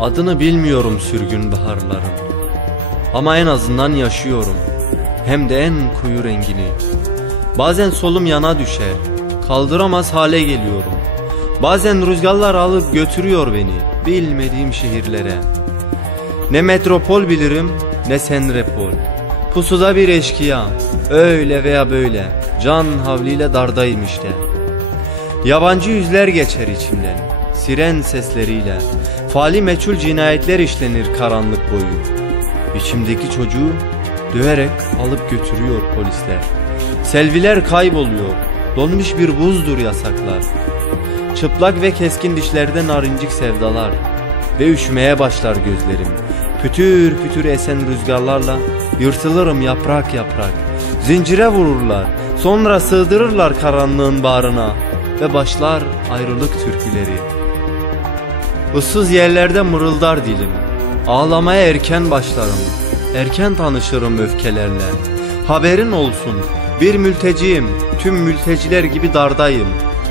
Adını bilmiyorum sürgün baharların, ama en azından yaşıyorum, hem de en koyu rengini. Bazen solum yana düşer, kaldıramaz hale geliyorum. Bazen rüzgarlar alıp götürüyor beni bilmediğim şehirlere. Ne metropol bilirim ne senrepol, pusuda bir eşkıya, öyle veya böyle can havliyle dardayım işte. Yabancı yüzler geçer içimden, siren sesleriyle. Fali meçhul cinayetler işlenir karanlık boyu. İçimdeki çocuğu döverek alıp götürüyor polisler. Selviler kayboluyor, donmuş bir buzdur yasaklar. Çıplak ve keskin dişlerden narincik sevdalar. Ve üşümeye başlar gözlerim. Pütür pütür esen rüzgarlarla yırtılırım yaprak yaprak. Zincire vururlar, sonra sığdırırlar karanlığın bağrına. Ve başlar ayrılık türküleri. Issız yerlerde mırıldar dilim. Ağlamaya erken başlarım, erken tanışırım öfkelerle. Haberin olsun, bir mülteciyim, tüm mülteciler gibi dardayım.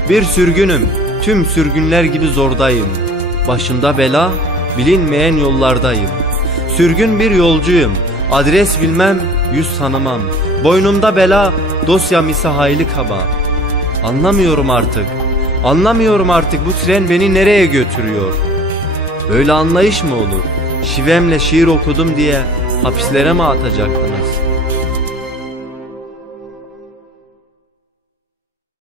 Bir sürgünüm, tüm sürgünler gibi zordayım. Başımda bela, bilinmeyen yollardayım. Sürgün bir yolcuyum, adres bilmem, yüz tanımam. Boynumda bela, dosyam ise hayli kaba. Anlamıyorum artık bu tren beni nereye götürüyor? Böyle anlayış mı olur? Şivemle şiir okudum diye hapislere mi atacaktınız?